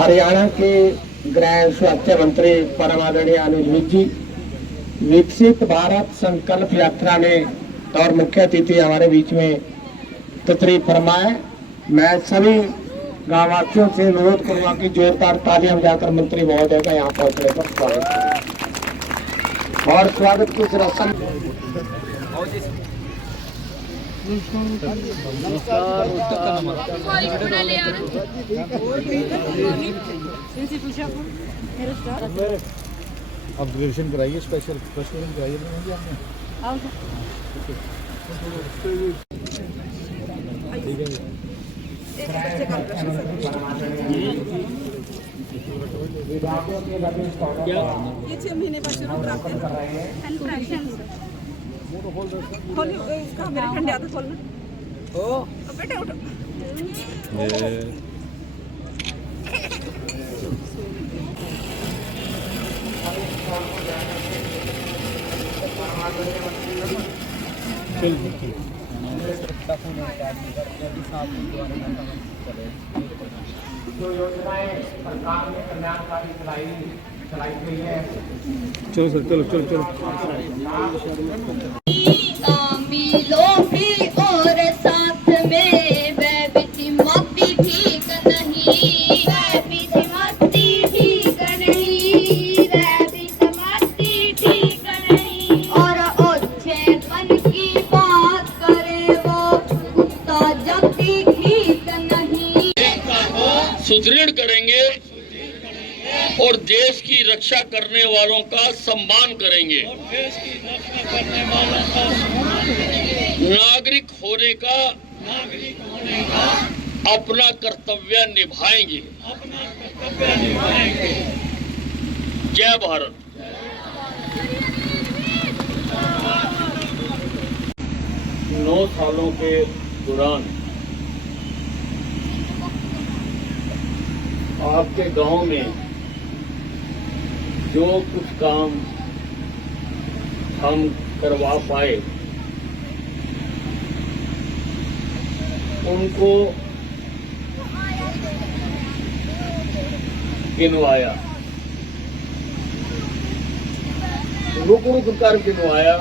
हरियाणा के गृह सुरक्षा मंत्री परम आदरणीय अनुज विज जी, विकसित भारत संकल्प यात्रा ने और मुख्य अतिथि हमारे बीच में तशरीफ फरमाए। मैं सभी गाँव वासियों से अनुरोध करूंगा कि जोरदार तालियां बजाकर मंत्री महोदय का यहाँ पहुंचने पर स्वागत करें और स्वागत की रस्म। ऑब्जर्वेशन कराइए, स्पेशल कराइए ये 6 महीने बाद शुरू कराते हैं। खोल इसका मेरे ठंडे आता खोलना। ओ बेटा उठो। जो योजनाएं सरकार ने कल्याणकारी चलाई गई है। चलो सर, चलो चलो चलो। मिलो भी और साथ में मस्ती ठीक नहीं, मस्ती ठीक नहीं, मस्ती ठीक नहीं। और अच्छेपन की बात करे वो कुत्ता जब्ती ठीक नहीं। सुदृढ़ करेंगे और देश की रक्षा करने वालों का सम्मान करेंगे। नागरिक होने का अपना कर्तव्य निभाएंगे। जय भारत। नौ सालों के दौरान आपके गांव में जो कुछ काम हम करवा पाए उनको गिनवाया, रुक रुक कर गिनवाया,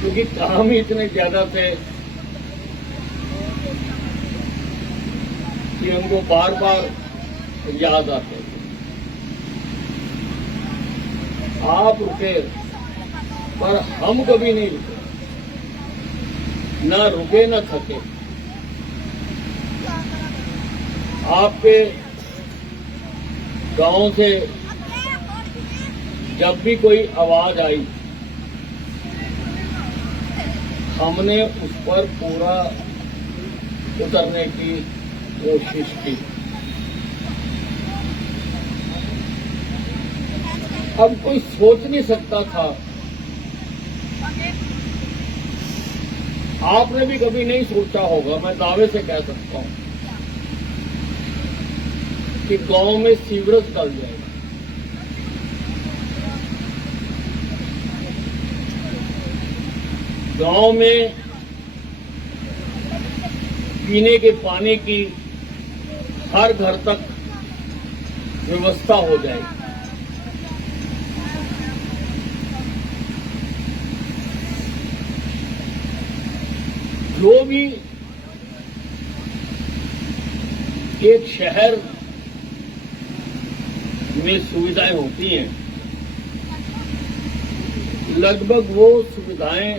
क्योंकि काम ही इतने ज्यादा थे कि उनको बार बार याद आते थे। आप रुके पर हम कभी नहीं रुके, ना रुके ना थके। आपके गांव से जब भी कोई आवाज आई हमने उस पर पूरा उतरने की कोशिश की। अब कोई सोच नहीं सकता था, आपने भी कभी नहीं सोचा होगा, मैं दावे से कह सकता हूं कि गांव में सीवरेज डल जाएगा। गांव में पीने के पानी की हर घर तक व्यवस्था हो जाएगी। जो भी एक शहर में सुविधाएं होती हैं, लगभग वो सुविधाएं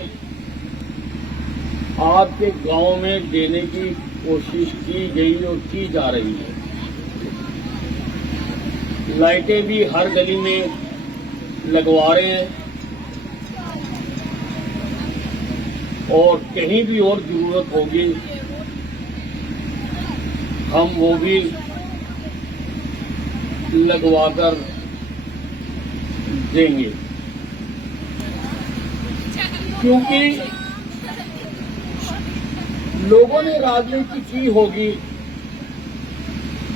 आपके गांव में देने की कोशिश की गई और की जा रही है। लाइटें भी हर गली में लगवा रहे हैं और कहीं भी और जरूरत होगी हम वो भी लगवाकर देंगे, क्योंकि लोगों ने राजनीति की होगी,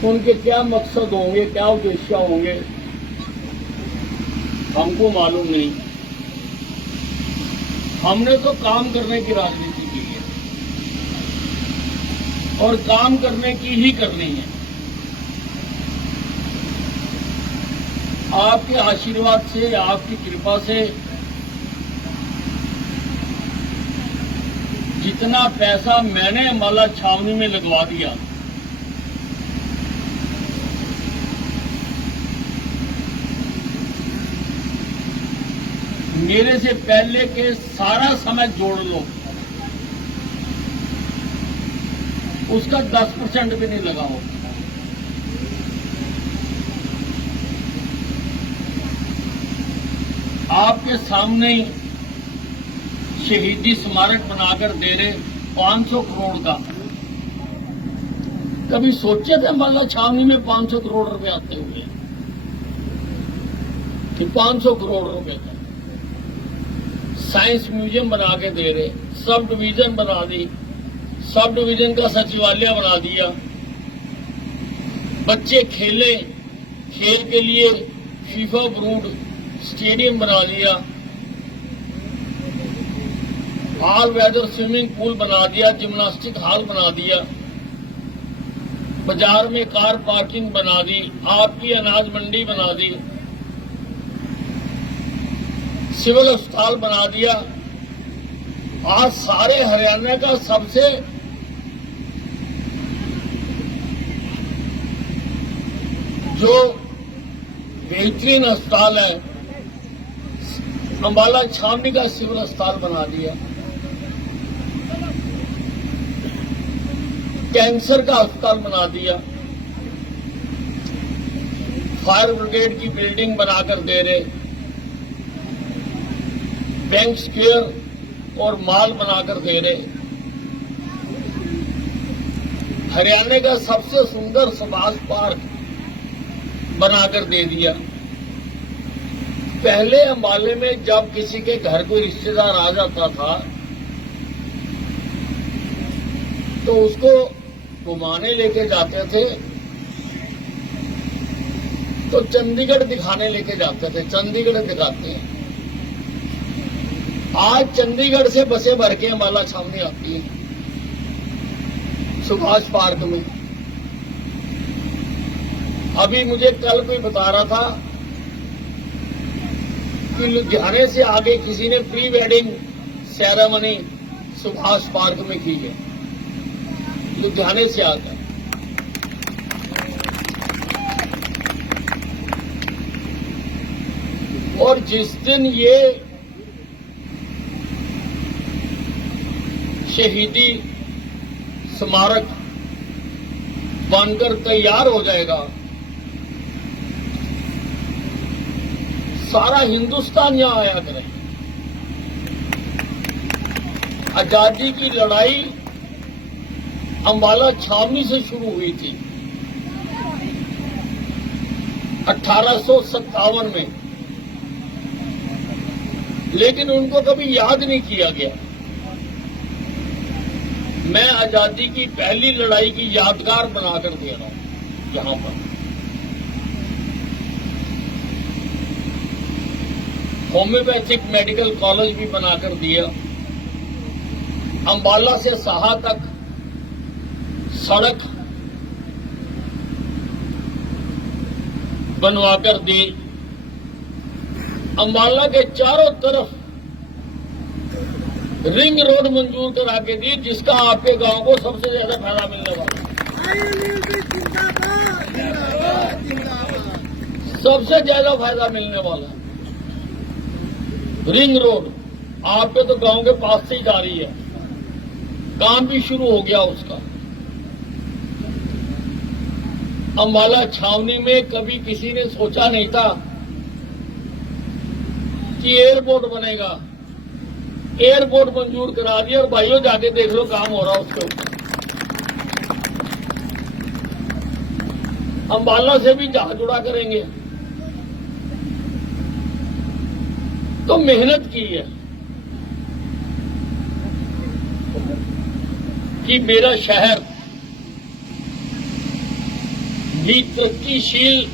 उनके क्या मकसद होंगे, क्या उद्देश्य होंगे, हमको मालूम नहीं। हमने तो काम करने की राजनीति की है और काम करने की ही करनी है। आपके आशीर्वाद से, आपकी कृपा से जितना पैसा मैंने अम्बाला छावनी में लगवा दिया, मेरे से पहले के सारा समय जोड़ लो, उसका 10% भी नहीं लगा हो। आपके सामने ही शहीदी स्मारक बनाकर दे रहे 500 करोड़ का। कभी सोचे थे अम्बाला छावनी में 500 करोड़ रुपए आते हुए कि 500 करोड़ रुपए का साइंस म्यूजियम बना के दे रहे, सब डिवीजन बना दी, सब डिवीजन का सचिवालय बना दिया, बच्चे खेले, खेल के लिए फीफा अप्रूव्ड स्टेडियम बना दिया, ऑल वेदर स्विमिंग पूल बना दिया, जिम्नास्टिक हॉल बना दिया, बाजार में कार पार्किंग बना दी, आपकी अनाज मंडी बना दी, सिविल अस्पताल बना दिया। आज सारे हरियाणा का सबसे जो बेहतरीन अस्पताल है, अम्बाला छावनी का सिविल अस्पताल बना दिया। कैंसर का अस्पताल बना दिया, फायर ब्रिगेड की बिल्डिंग बनाकर दे रहे, बैंक स्क्वायर और मॉल बनाकर दे रहे, हरियाणा का सबसे सुंदर सुभाष पार्क बनाकर दे दिया। पहले अम्बाले में जब किसी के घर कोई रिश्तेदार आ जाता था तो उसको घुमाने लेके जाते थे, तो चंडीगढ़ दिखाने लेके जाते थे, चंडीगढ़ दिखाते हैं। आज चंडीगढ़ से बसें भर के अम्बाला छावनी आती है सुभाष पार्क में। अभी मुझे कल कोई बता रहा था कि लुधियाने से आगे किसी ने pre wedding ceremony Subhash park में की है, लुधियाने से आकर। और जिस दिन ये शहीदी स्मारक बनकर तैयार हो जाएगा, सारा हिंदुस्तान यहां आया करे। आजादी की लड़ाई अम्बाला छावनी से शुरू हुई थी 1857 में, लेकिन उनको कभी याद नहीं किया गया। मैं आजादी की पहली लड़ाई की यादगार बनाकर दे रहा हूं यहां पर। होम्योपैथिक मेडिकल कॉलेज भी बनाकर दिया, अम्बाला से साहा तक सड़क बनवाकर दी, अम्बाला के चारों तरफ रिंग रोड मंजूर करा के दी, जिसका आपके गांव को सबसे ज्यादा फायदा मिलने वाला सबसे ज्यादा फायदा मिलने वाला रिंग रोड आपके तो गांव के पास से ही जा रही है, काम भी शुरू हो गया उसका। अम्बाला छावनी में कभी किसी ने सोचा नहीं था कि एयरपोर्ट बनेगा, एयरपोर्ट मंजूर करा दिया। और भाइयों जाके देख लो काम हो रहा है उसके ऊपर। अम्बाला से भी जहाज उड़ा करेंगे। तो मेहनत की है कि मेरा शहर भी तरक्कीशील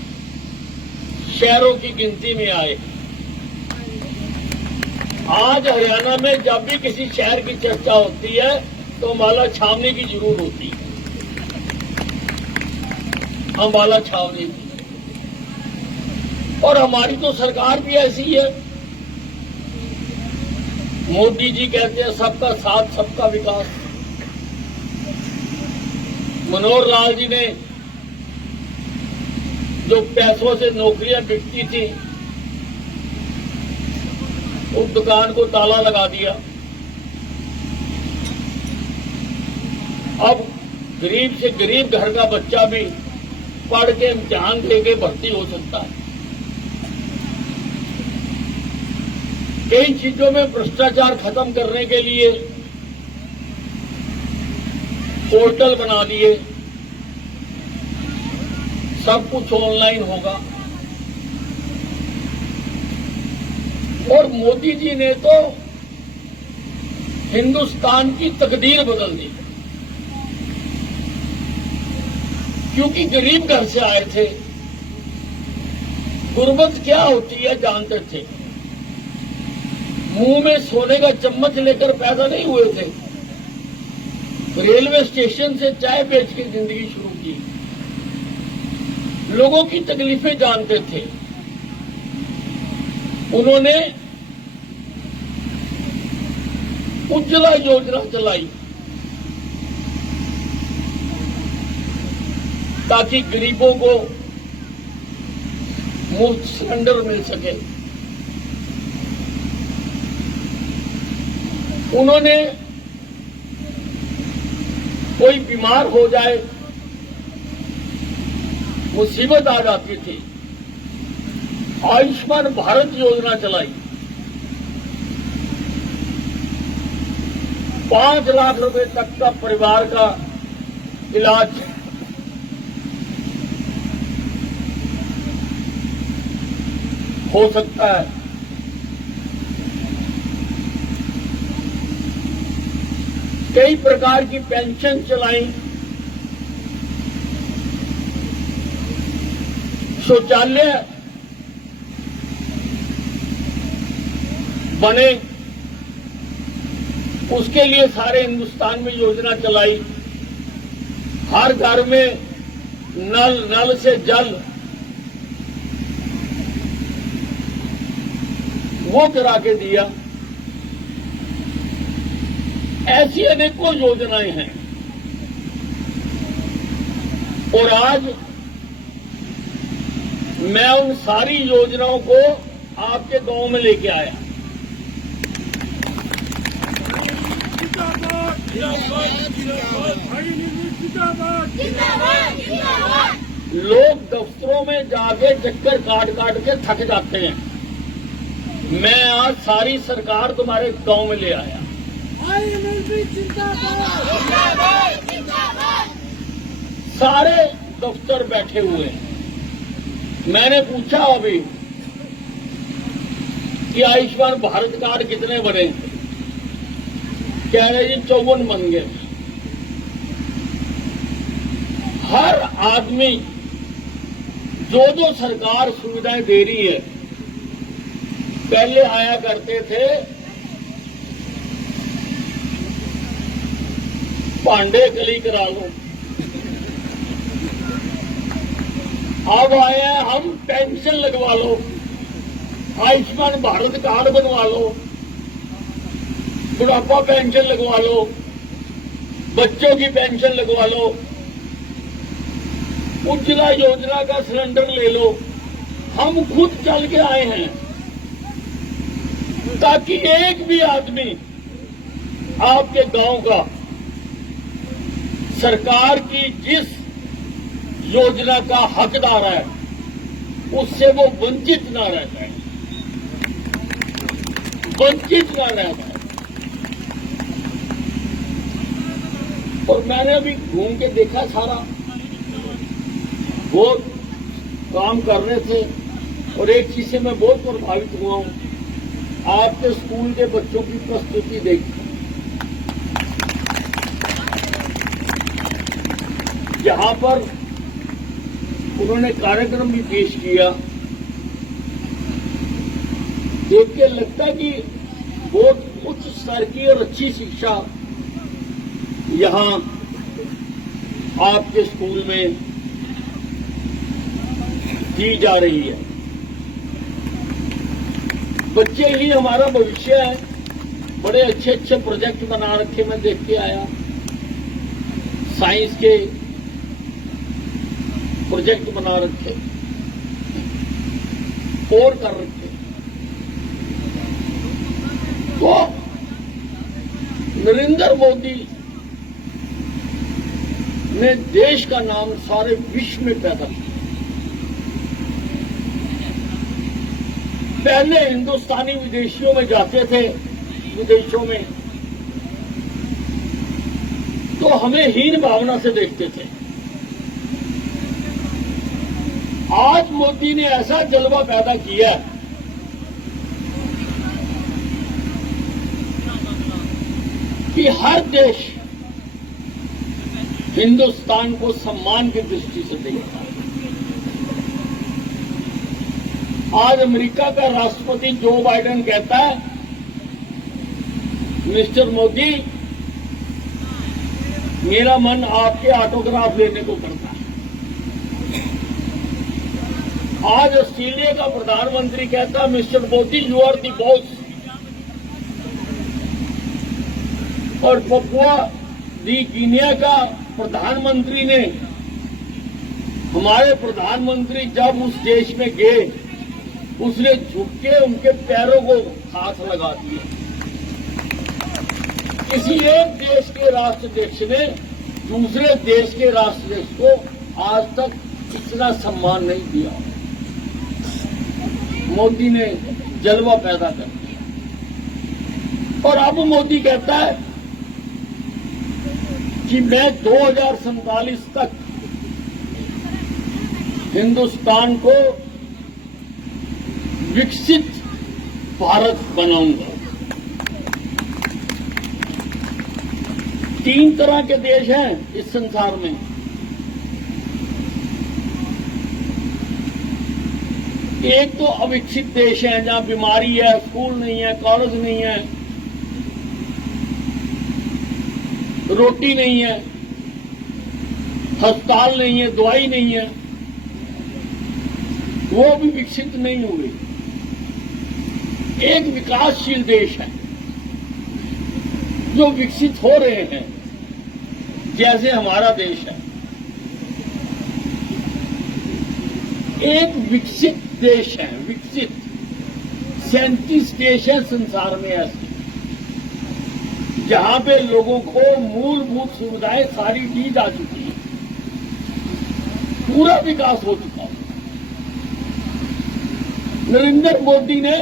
शहरों की गिनती में आए। आज हरियाणा में जब भी किसी शहर की चर्चा होती है तो अम्बाला छावनी की जरूर होती है। अंबाला छावनी थी। और हमारी तो सरकार भी ऐसी है। मोदी जी कहते हैं सबका साथ सबका विकास। मनोहर लाल जी ने जो पैसों से नौकरियां बिकती थी उस दुकान को ताला लगा दिया। अब गरीब से गरीब घर का बच्चा भी पढ़ के इम्तिहान देके भर्ती हो सकता है। कई चीजों में भ्रष्टाचार खत्म करने के लिए पोर्टल बना दिए, सब कुछ ऑनलाइन होगा। और मोदी जी ने तो हिंदुस्तान की तकदीर बदल दी, क्योंकि गरीब घर से आए थे, गुर्बत क्या होती है जानते थे। मुंह में सोने का चम्मच लेकर पैदा नहीं हुए थे। रेलवे स्टेशन से चाय बेच के जिंदगी शुरू की। लोगों की तकलीफें जानते थे। उन्होंने उज्ज्वला योजना चलाई ताकि गरीबों को मुफ्त सिलेंडर मिल सके। उन्होंने कोई बीमार हो जाए, मुसीबत आ जाती थी, आयुष्मान भारत योजना चलाई। 5 लाख रुपए तक का परिवार का इलाज हो सकता है। कई प्रकार की पेंशन चलाई, शौचालय बने, उसके लिए सारे हिंदुस्तान में योजना चलाई। हर घर में नल से जल वो करा के दिया। ऐसी अनेकों योजनाएं हैं। और आज मैं उन सारी योजनाओं को आपके गांव में लेके आया। लोग दफ्तरों में जाके चक्कर काट काट के थक जाते हैं। मैं आज सारी सरकार तुम्हारे गांव में ले आया। सारे दफ्तर बैठे हुए हैं। मैंने पूछा अभी कि आयुष्मान भारत कार्ड कितने बने, कह रहे जी 54 बन गए। हर आदमी जो सरकार सुविधाएं दे रही है, पहले आया करते थे भांडे गली करा लो, अब आए हैं हम पेंशन लगवा लो, आयुष्मान भारत कार्ड बनवा लो, बुढ़ापा पेंशन लगवा लो, बच्चों की पेंशन लगवा लो, उज्ज्वला योजना का सिलेंडर ले लो। हम खुद चल के आए हैं ताकि एक भी आदमी आपके गांव का सरकार की जिस योजना का हकदार है उससे वो वंचित ना रह जाए, वंचित ना रह जाए। और मैंने अभी घूम के देखा, सारा बहुत काम कर रहे थे। और एक चीज से मैं बहुत प्रभावित हुआ हूं, आपके स्कूल के बच्चों की प्रस्तुति देखी। जहां पर उन्होंने कार्यक्रम भी पेश किया, देख के लगता कि बहुत उच्च स्तर की और अच्छी शिक्षा यहां आपके स्कूल में दी जा रही है। बच्चे ही हमारा भविष्य है। बड़े अच्छे अच्छे प्रोजेक्ट बना रखे, मैं देख के आया। साइंस के प्रोजेक्ट बना रखे और कर रखे। तो नरेंद्र मोदी ने देश का नाम सारे विश्व में पैदा किया। पहले हिंदुस्तानी विदेशियों में जाते थे, विदेशों में तो हमें हीन भावना से देखते थे। आज मोदी ने ऐसा जलवा पैदा किया कि हर देश हिंदुस्तान को सम्मान की दृष्टि से देखता है। आज अमेरिका का राष्ट्रपति जो बाइडेन कहता है, मिस्टर मोदी, मेरा मन आपके ऑटोग्राफ लेने को करता है। आज ऑस्ट्रेलिया का प्रधानमंत्री कहता है, mister Modi, you are the boss. और पपुआ दी गिनिया का प्रधानमंत्री ने, हमारे प्रधानमंत्री जब उस देश में गए, उसने झुक के उनके पैरों को हाथ लगा दिया। किसी एक देश के राष्ट्राध्यक्ष ने दूसरे देश के राष्ट्राध्यक्ष को आज तक इतना सम्मान नहीं दिया। मोदी ने जलवा पैदा कर दिया। और अब मोदी कहता है कि मैं 2047 तक हिंदुस्तान को विकसित भारत बनाऊंगा। 3 तरह के देश हैं इस संसार में। एक तो अविकसित देश है, जहां बीमारी है, स्कूल नहीं है, कॉलेज नहीं है, रोटी नहीं है, अस्पताल नहीं है, दवाई नहीं है, वो भी विकसित नहीं हुए। एक विकासशील देश है जो विकसित हो रहे हैं, जैसे हमारा देश है। एक विकसित देश है, विकसित 37 देश है संसार में ऐसे, जहां पे लोगों को मूलभूत सुविधाएं सारी दी जा चुकी है, पूरा विकास हो चुका है। नरेंद्र मोदी ने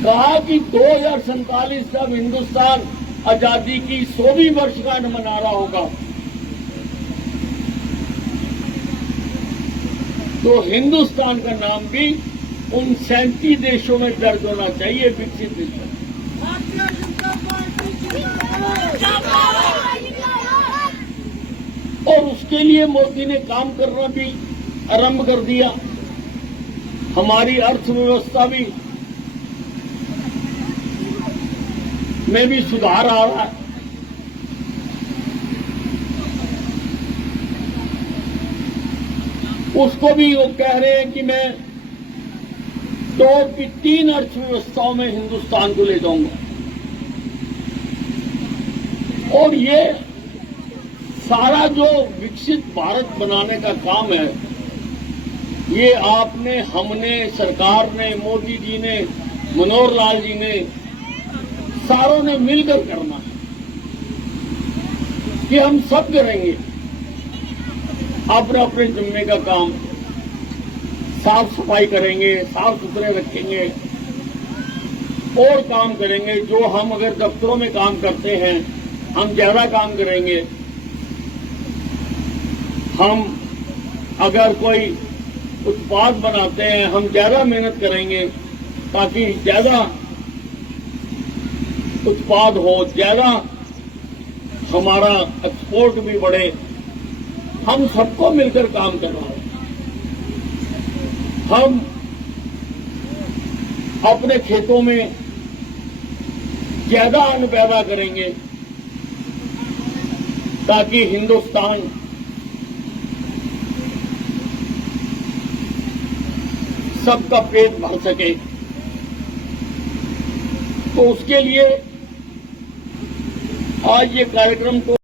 कहा कि 2047 जब हिंदुस्तान आजादी की 100वीं वर्षगांठ मना रहा होगा, तो हिंदुस्तान का नाम भी उन 37 देशों में दर्ज होना चाहिए, विकसित देशों में। और उसके लिए मोदी ने काम करना भी आरंभ कर दिया। हमारी अर्थव्यवस्था भी में भी सुधार आ रहा है। उसको भी वो कह रहे हैं कि मैं टॉप की 3 अर्थव्यवस्थाओं में हिंदुस्तान को ले जाऊंगा। और ये सारा जो विकसित भारत बनाने का काम है, ये आपने, हमने, सरकार ने, मोदी जी ने, मनोहर लाल जी ने, सारों ने मिलकर करना है कि हम सब करेंगे अपने अपने जिम्मे का काम। साफ सफाई करेंगे, साफ सुथरे रखेंगे और काम करेंगे। जो हम अगर दफ्तरों में काम करते हैं, हम ज्यादा काम करेंगे। हम अगर कोई उत्पाद बनाते हैं, हम ज्यादा मेहनत करेंगे ताकि ज्यादा उत्पाद हो, ज्यादा हमारा एक्सपोर्ट भी बढ़े। हम सबको मिलकर काम करना है। हम अपने खेतों में ज्यादा अन्न पैदा करेंगे ताकि हिंदुस्तान सबका पेट भर सके। तो उसके लिए आज ये कार्यक्रम को